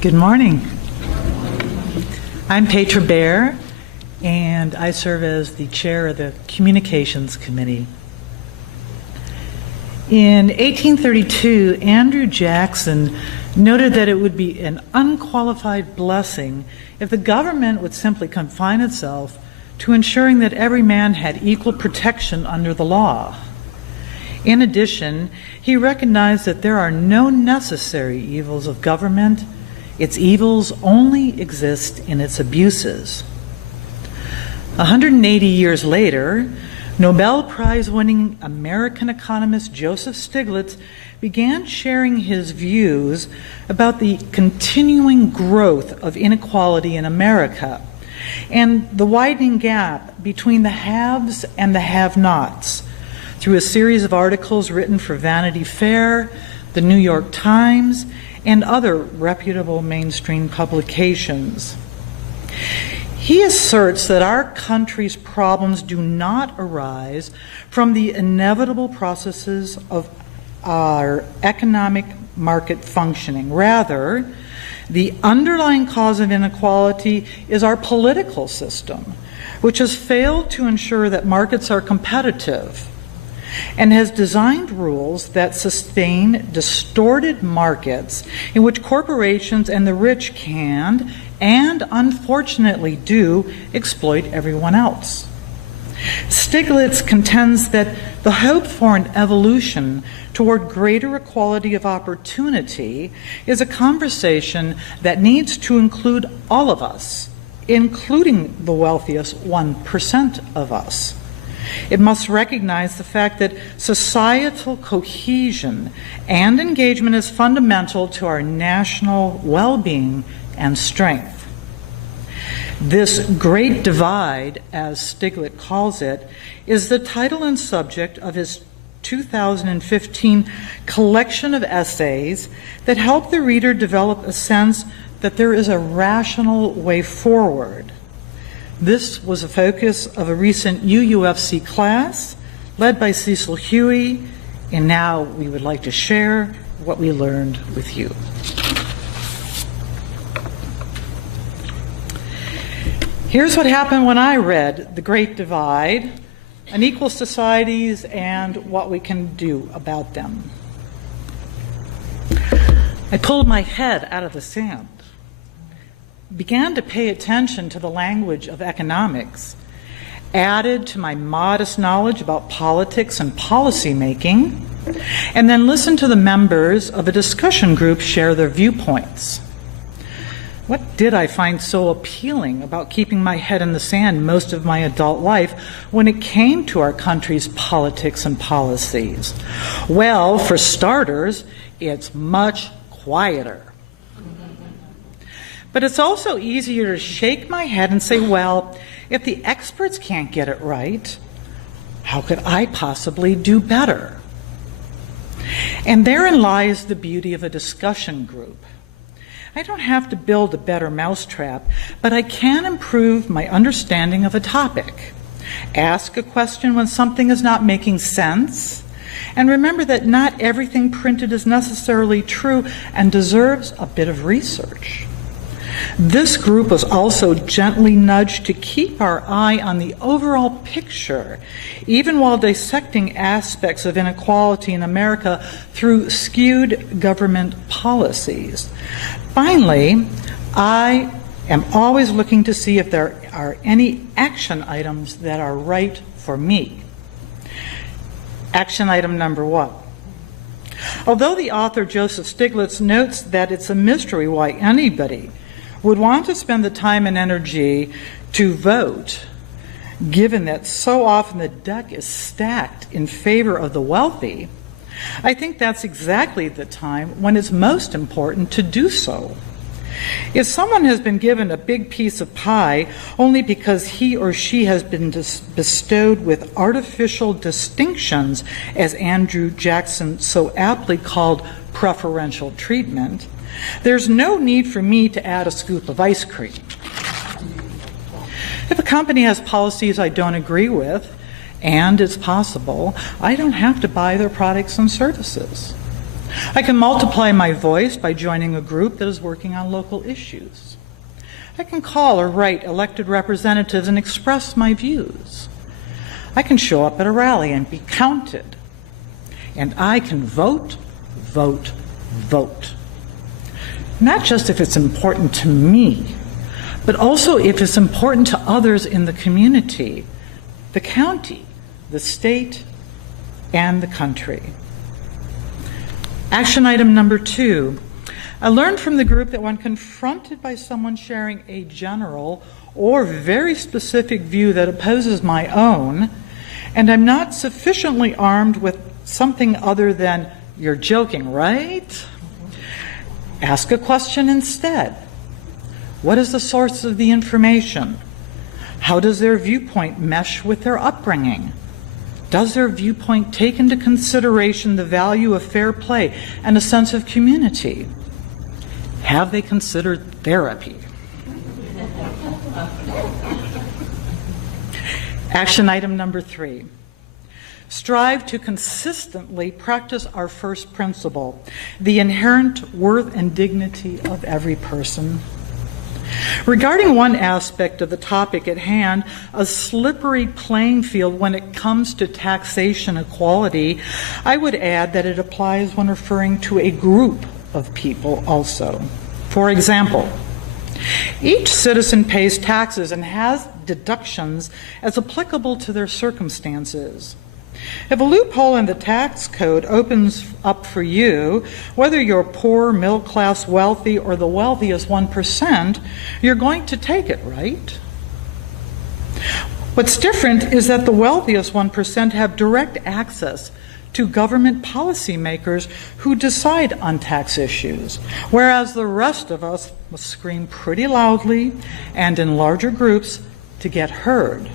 Good morning. I'm Petra Baer, and I serve as the chair of the Communications Committee. In 1832, Andrew Jackson noted that it would be an unqualified blessing if the government would simply confine itself to ensuring that every man had equal protection under the law. In addition, he recognized that there are no necessary evils of government. Its evils only exist in its abuses. 180 years later, Nobel Prize-winning American economist Joseph Stiglitz began sharing his views about the continuing growth of inequality in America and the widening gap between the haves and the have-nots through a series of articles written for Vanity Fair, the New York Times, and other reputable mainstream publications. He asserts that our country's problems do not arise from the inevitable processes of our economic market functioning. Rather, the underlying cause of inequality is our political system, which has failed to ensure that markets are competitive and has designed rules that sustain distorted markets in which corporations and the rich can, and unfortunately do, exploit everyone else. Stiglitz contends that the hope for an evolution toward greater equality of opportunity is a conversation that needs to include all of us, including the wealthiest 1% of us. It must recognize the fact that societal cohesion and engagement is fundamental to our national well-being and strength. This great divide, as Stiglitz calls it, is the title and subject of his 2015 collection of essays that help the reader develop a sense that there is a rational way forward. This was a focus of a recent UUFC class led by Cecil Huey, and now we would like to share what we learned with you. Here's what happened when I read The Great Divide, Unequal Societies and What We Can Do About Them. I pulled my head out of the sand, began to pay attention to the language of economics, added to my modest knowledge about politics and policy making, and then listened to the members of a discussion group share their viewpoints. What did I find so appealing about keeping my head in the sand most of my adult life when it came to our country's politics and policies? Well, for starters, it's much quieter. But it's also easier to shake my head and say, well, if the experts can't get it right, how could I possibly do better? And therein lies the beauty of a discussion group. I don't have to build a better mousetrap, but I can improve my understanding of a topic, ask a question when something is not making sense, and remember that not everything printed is necessarily true and deserves a bit of research. This group was also gently nudged to keep our eye on the overall picture, even while dissecting aspects of inequality in America through skewed government policies. Finally, I am always looking to see if there are any action items that are right for me. Action item number 1. Although the author Joseph Stiglitz notes that it's a mystery why anybody would want to spend the time and energy to vote, given that so often the deck is stacked in favor of the wealthy, I think that's exactly the time when it's most important to do so. If someone has been given a big piece of pie only because he or she has been bestowed with artificial distinctions, as Andrew Jackson so aptly called preferential treatment, there's no need for me to add a scoop of ice cream. If a company has policies I don't agree with, and it's possible, I don't have to buy their products and services. I can multiply my voice by joining a group that is working on local issues. I can call or write elected representatives and express my views. I can show up at a rally and be counted. And I can vote, vote, vote. Not just if it's important to me, but also if it's important to others in the community, the county, the state, and the country. Action item number 2. I learned from the group that when confronted by someone sharing a general or very specific view that opposes my own, and I'm not sufficiently armed with something other than, "You're joking, right?" Ask a question instead. What is the source of the information? How does their viewpoint mesh with their upbringing? Does their viewpoint take into consideration the value of fair play and a sense of community? Have they considered therapy? Action item number 3. Strive to consistently practice our first principle, the inherent worth and dignity of every person. Regarding one aspect of the topic at hand, a slippery playing field when it comes to taxation equality, I would add that it applies when referring to a group of people also. For example, each citizen pays taxes and has deductions as applicable to their circumstances. If a loophole in the tax code opens up for you, whether you're poor, middle class, wealthy, or the wealthiest 1%, you're going to take it, right? What's different is that the wealthiest 1% have direct access to government policymakers who decide on tax issues, whereas the rest of us must scream pretty loudly and in larger groups to get heard.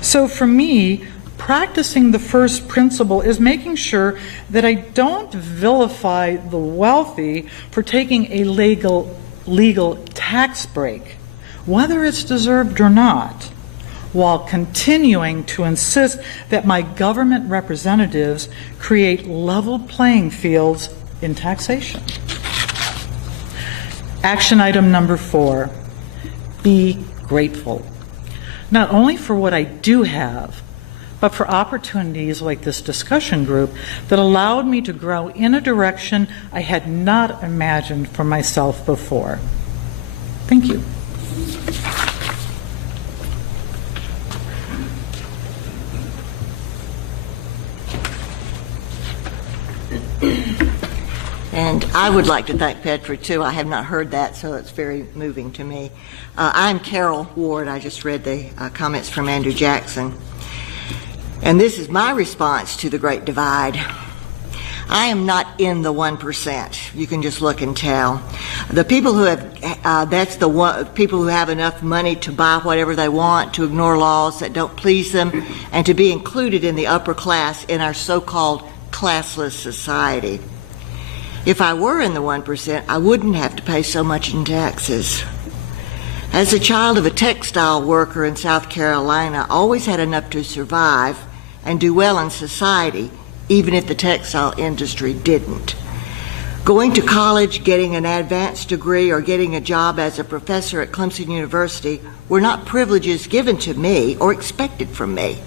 So for me, practicing the first principle is making sure that I don't vilify the wealthy for taking a legal tax break, whether it's deserved or not, while continuing to insist that my government representatives create level playing fields in taxation. Action item number 4, be grateful, not only for what I do have, but for opportunities like this discussion group that allowed me to grow in a direction I had not imagined for myself before. Thank you. And I would like to thank Petra, too. I have not heard that, so it's very moving to me. I'm Carol Ward. I just read the comments from Andrew Jackson. And this is my response to the Great Divide. I am not in the 1%. You can just look and tell. The people who have, people who have enough money to buy whatever they want, to ignore laws that don't please them, and to be included in the upper class in our so-called classless society. If I were in the 1%, I wouldn't have to pay so much in taxes. As a child of a textile worker in South Carolina, I always had enough to survive and do well in society, even if the textile industry didn't. Going to college, getting an advanced degree, or getting a job as a professor at Clemson University were not privileges given to me or expected from me.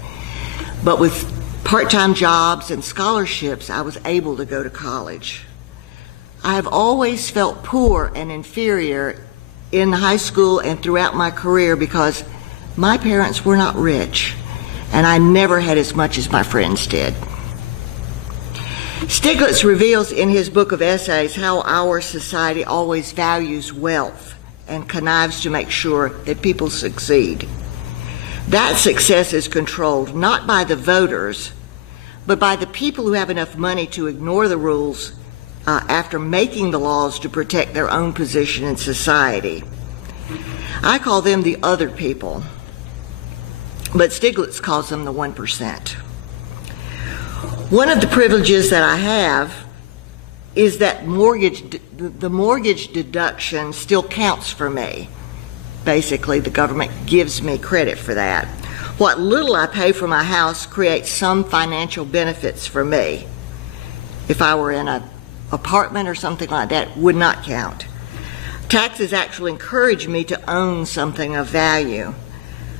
But with part-time jobs and scholarships, I was able to go to college. I have always felt poor and inferior in high school and throughout my career because my parents were not rich, and I never had as much as my friends did. Stiglitz reveals in his book of essays how our society always values wealth and connives to make sure that people succeed. That success is controlled not by the voters, but by the people who have enough money to ignore the rules after making the laws to protect their own position in society. I call them the other people, but Stiglitz calls them the 1%. One of the privileges that I have is that the mortgage deduction still counts for me. Basically, the government gives me credit for that. What little I pay for my house creates some financial benefits for me. If I were in a apartment or something like that would not count. Taxes actually encouraged me to own something of value.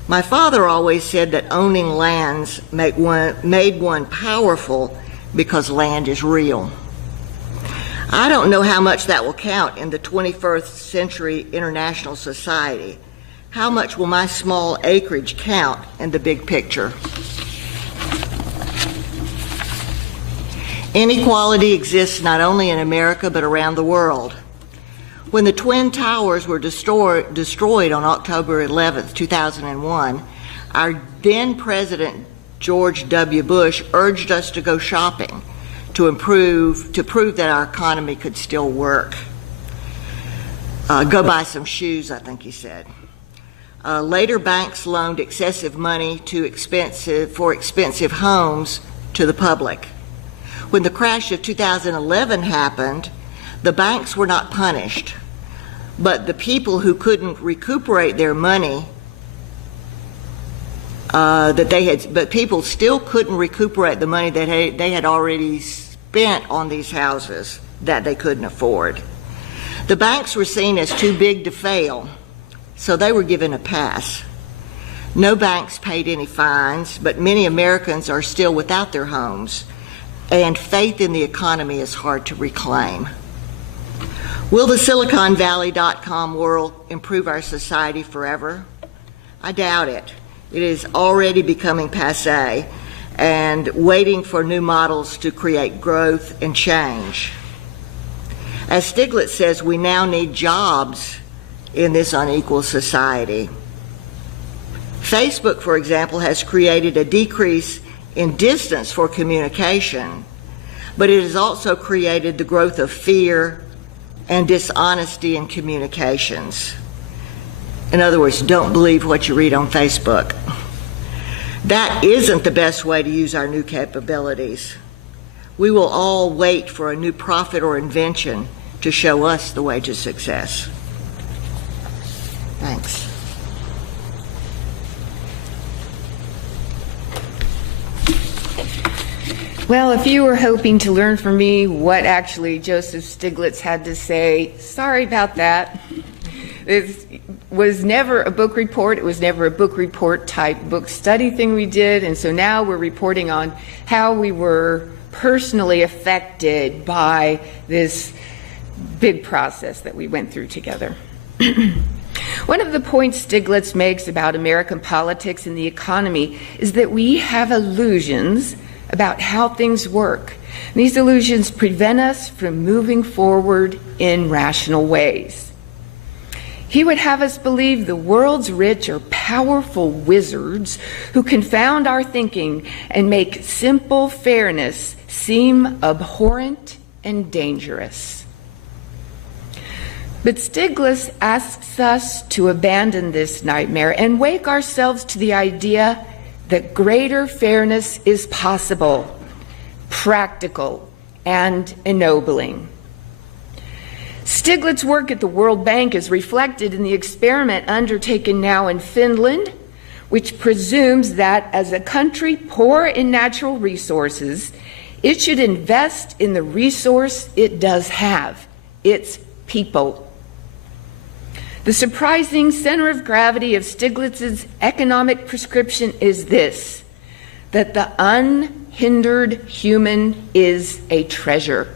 My father always said that owning lands made one powerful because land is real. I don't know how much that will count in the 21st century international society. How much will my small acreage count in the big picture? Inequality exists not only in America but around the world. When the Twin Towers were destroyed on October 11, 2001, our then President George W. Bush urged us to go shopping to prove that our economy could still work. Go buy some shoes, I think he said. Later, banks loaned excessive money for expensive homes to the public. When the crash of 2011 happened, the banks were not punished, but the people who couldn't recuperate their money but people still couldn't recuperate the money that they had already spent on these houses that they couldn't afford. The banks were seen as too big to fail, so they were given a pass. No banks paid any fines, but many Americans are still without their homes, and faith in the economy is hard to reclaim. Will the SiliconValley.com world improve our society forever? I doubt it. It is already becoming passé and waiting for new models to create growth and change. As Stiglitz says, we now need jobs in this unequal society. Facebook, for example, has created a decrease in distance for communication, but it has also created the growth of fear and dishonesty in communications. In other words, don't believe what you read on Facebook. That isn't the best way to use our new capabilities. We will all wait for a new prophet or invention to show us the way to success. Thanks. Well, if you were hoping to learn from me what actually Joseph Stiglitz had to say, sorry about that. This was never a book report. It was never a book report type book study thing we did. And so now we're reporting on how we were personally affected by this big process that we went through together. One of the points Stiglitz makes about American politics and the economy is that we have illusions about how things work. And these illusions prevent us from moving forward in rational ways. He would have us believe the world's rich are powerful wizards who confound our thinking and make simple fairness seem abhorrent and dangerous. But Stiglitz asks us to abandon this nightmare and wake ourselves to the idea that greater fairness is possible, practical, and ennobling. Stiglitz's work at the World Bank is reflected in the experiment undertaken now in Finland, which presumes that as a country poor in natural resources, it should invest in the resource it does have, its people. The surprising center of gravity of Stiglitz's economic prescription is this, that the unhindered human is a treasure.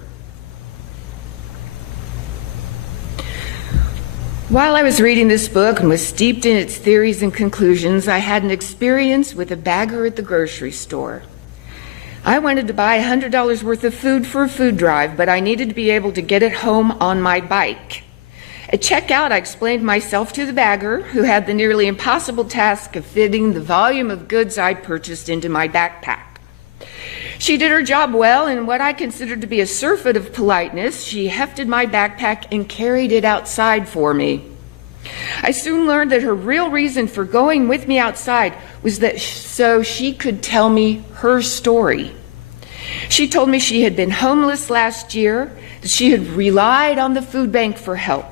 While I was reading this book and was steeped in its theories and conclusions, I had an experience with a bagger at the grocery store. I wanted to buy $100 worth of food for a food drive, but I needed to be able to get it home on my bike. At checkout, I explained myself to the bagger, who had the nearly impossible task of fitting the volume of goods I purchased into my backpack. She did her job well, and what I considered to be a surfeit of politeness, she hefted my backpack and carried it outside for me. I soon learned that her real reason for going with me outside was that so she could tell me her story. She told me she had been homeless last year, that she had relied on the food bank for help.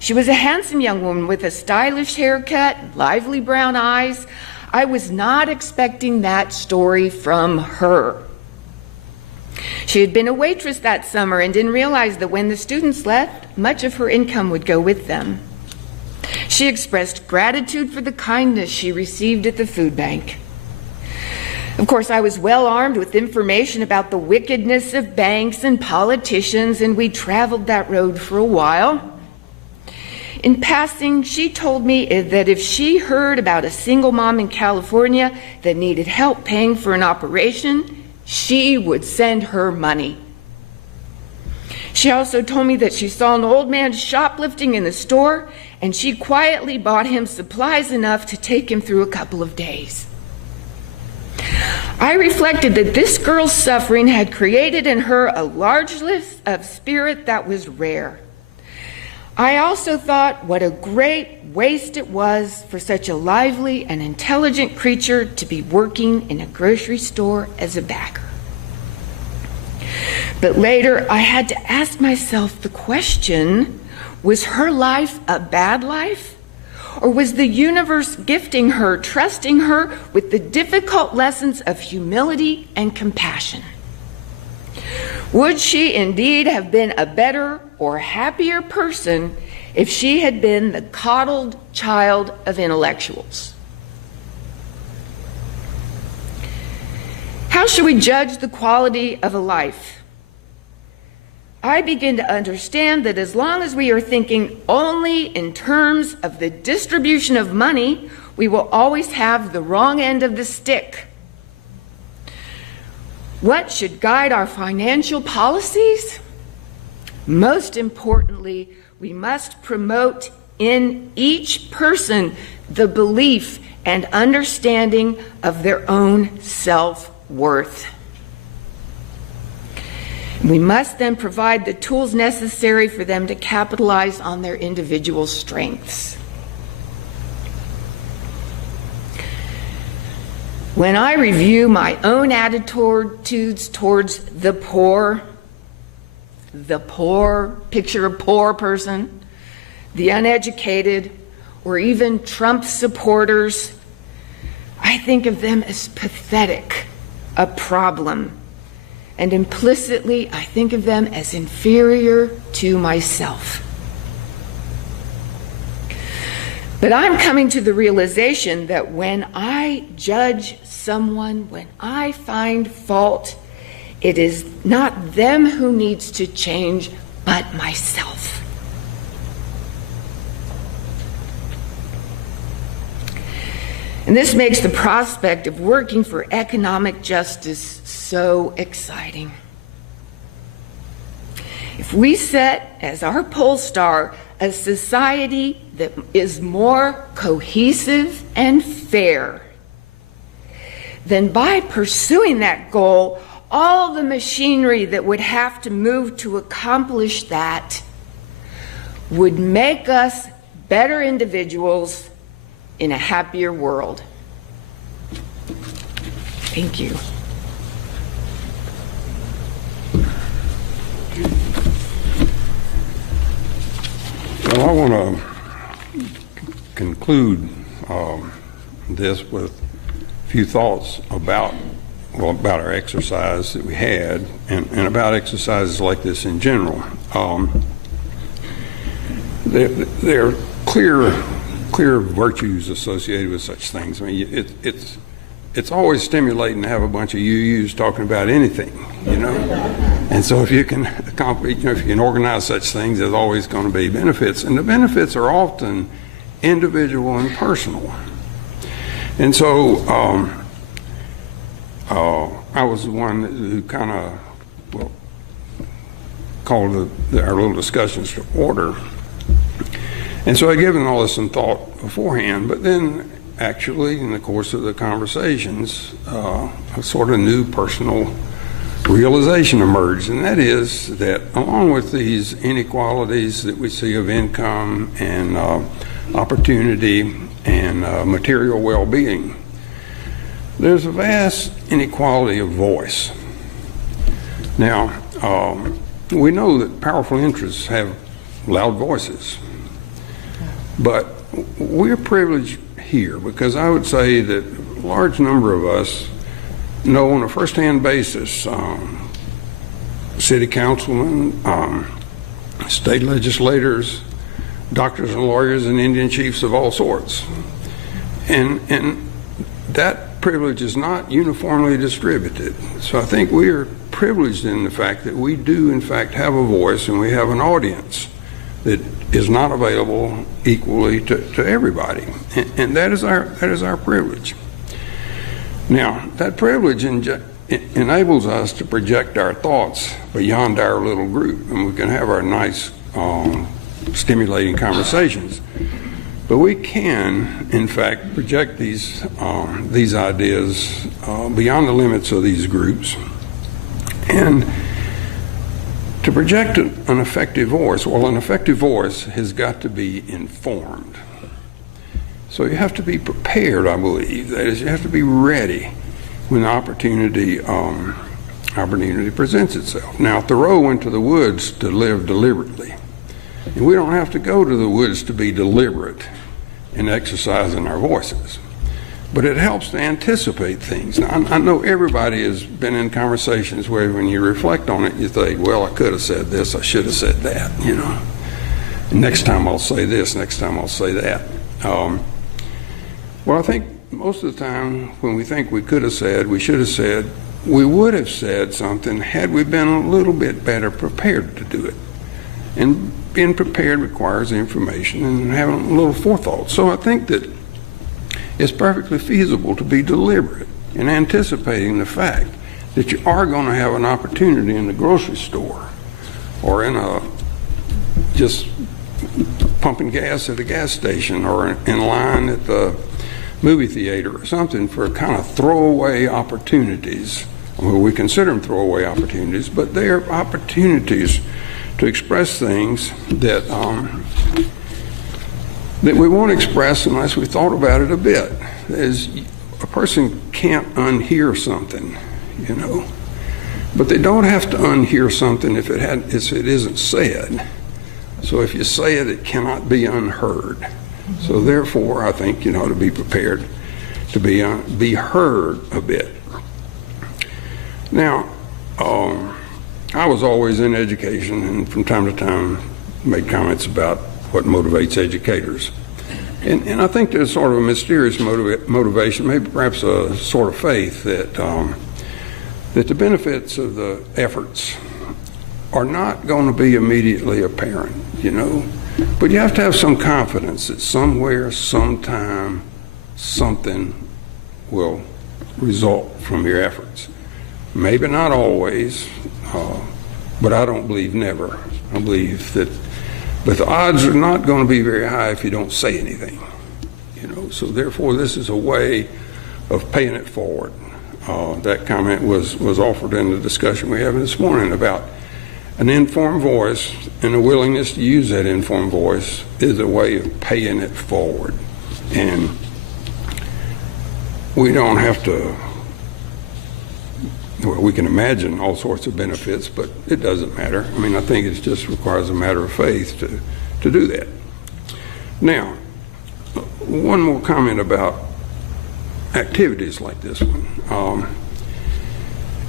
She was a handsome young woman with a stylish haircut, lively brown eyes. I was not expecting that story from her. She had been a waitress that summer and didn't realize that when the students left, much of her income would go with them. She expressed gratitude for the kindness she received at the food bank. Of course, I was well armed with information about the wickedness of banks and politicians, and we traveled that road for a while. In passing, she told me that if she heard about a single mom in California that needed help paying for an operation, she would send her money. She also told me that she saw an old man shoplifting in the store, and she quietly bought him supplies enough to take him through a couple of days. I reflected that this girl's suffering had created in her a largeness of spirit that was rare. I also thought what a great waste it was for such a lively and intelligent creature to be working in a grocery store as a bagger. But later, I had to ask myself the question, was her life a bad life? Or was the universe gifting her, trusting her with the difficult lessons of humility and compassion? Would she indeed have been a better or happier person if she had been the coddled child of intellectuals? How should we judge the quality of a life? I begin to understand that as long as we are thinking only in terms of the distribution of money, we will always have the wrong end of the stick. What should guide our financial policies? Most importantly, we must promote in each person the belief and understanding of their own self-worth. We must then provide the tools necessary for them to capitalize on their individual strengths. When I review my own attitudes towards the poor, picture a poor person, the uneducated, or even Trump supporters, I think of them as pathetic, a problem. And implicitly, I think of them as inferior to myself. But I'm coming to the realization that when I judge someone, when I find fault, it is not them who needs to change, but myself. And this makes the prospect of working for economic justice so exciting. If we set as our pole star a society that is more cohesive and fair, then by pursuing that goal, all the machinery that would have to move to accomplish that would make us better individuals in a happier world. Thank you. Well, I want to conclude this with a few thoughts about our exercise that we had and about exercises like this in general. There are clear virtues associated with such things. I mean, it's always stimulating to have a bunch of UUs talking about anything, you know. And so if you can accomplish, if you can organize such things, there's always going to be benefits, and the benefits are often individual and personal. And so I was the one who kind of called our little discussions to order. And so I'd given all this some thought beforehand, but then actually in the course of the conversations, a sort of new personal realization emerged, and that is that along with these inequalities that we see of income and opportunity and material well-being, there's a vast inequality of voice. Now, we know that powerful interests have loud voices, but we're privileged here because I would say that a large number of us know on a first-hand basis city councilmen, state legislators, doctors and lawyers, and Indian chiefs of all sorts. And that privilege is not uniformly distributed. So I think we are privileged in the fact that we do, in fact, have a voice, and we have an audience that is not available equally to everybody. And that is our privilege. Now, that privilege enables us to project our thoughts beyond our little group, and we can have our nice, stimulating conversations. But we can, in fact, project these ideas beyond the limits of these groups. And to project an effective voice, well, an effective voice has got to be informed. So you have to be prepared, I believe. That is, you have to be ready when the opportunity presents itself. Now, Thoreau went to the woods to live deliberately. And we don't have to go to the woods to be deliberate in exercising our voices. But it helps to anticipate things. Now, I know everybody has been in conversations where when you reflect on it, you think, well, I could have said this, I should have said that, you know. And next time I'll say this, next time I'll say that. Well, I think most of the time when we think we could have said, we should have said, we would have said something had we been a little bit better prepared to do it. And being prepared requires information and having a little forethought. So I think that it's perfectly feasible to be deliberate in anticipating the fact that you are going to have an opportunity in the grocery store or in just pumping gas at a gas station or in line at the movie theater or something for kind of throwaway opportunities. Well, we consider them throwaway opportunities, but they are opportunities to express things that that we won't express unless we thought about it a bit. As a person can't unhear something, you know, but they don't have to unhear something if it isn't said. So if you say it, it cannot be unheard. So therefore, I think you ought to be prepared to be heard a bit. Now, I was always in education, and from time to time made comments about what motivates educators. And I think there's sort of a mysterious motivation, maybe perhaps a sort of faith that the benefits of the efforts are not going to be immediately apparent, you know. But you have to have some confidence that somewhere, sometime, something will result from your efforts. Maybe not always, but I don't believe never. I believe that, but the odds are not going to be very high if you don't say anything, you know. So therefore, this is a way of paying it forward. That comment was offered in the discussion we had this morning about an informed voice, and a willingness to use that informed voice is a way of paying it forward. And we don't have to, well, we can imagine all sorts of benefits, but it doesn't matter. I mean, I think it just requires a matter of faith to do that. Now, one more comment about activities like this one.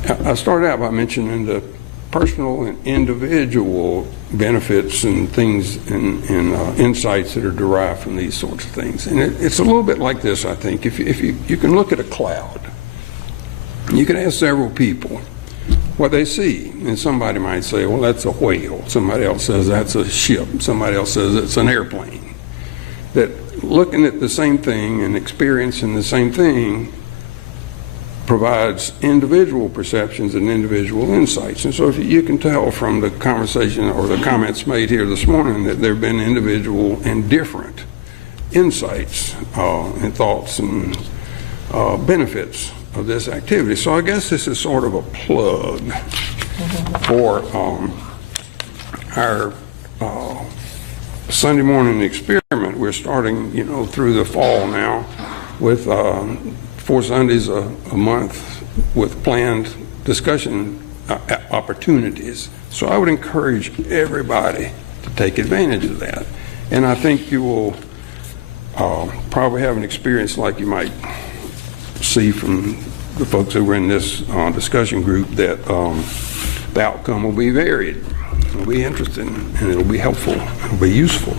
I started out by mentioning the personal and individual benefits and things and insights that are derived from these sorts of things. And it's a little bit like this, I think. If you can look at a cloud, you can ask several people what they see. And somebody might say, well, that's a whale. Somebody else says that's a ship. Somebody else says it's an airplane. That looking at the same thing and experiencing the same thing provides individual perceptions and individual insights. And so if you can tell from the conversation or the comments made here this morning that there have been individual and different insights and thoughts and benefits of this activity. So I guess this is sort of a plug for our Sunday morning experiment. We're starting, you know, through the fall now with 4 Sundays a month with planned discussion opportunities. So I would encourage everybody to take advantage of that. And I think you will probably have an experience like you might see from the folks who were in this discussion group that the outcome will be varied. It'll be interesting, and it'll be helpful. It'll be useful.